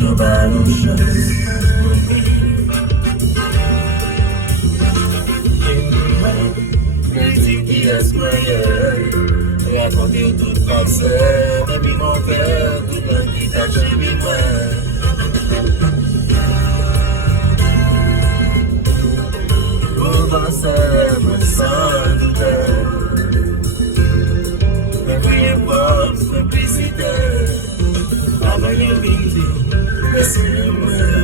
your battleships. Raconter tout passé, baby mon cœur, tout le qui t'a jamais moi. Pour danser, me sans douter. La vie est bonne, simplicité. Avec les lignes, laissez-moi.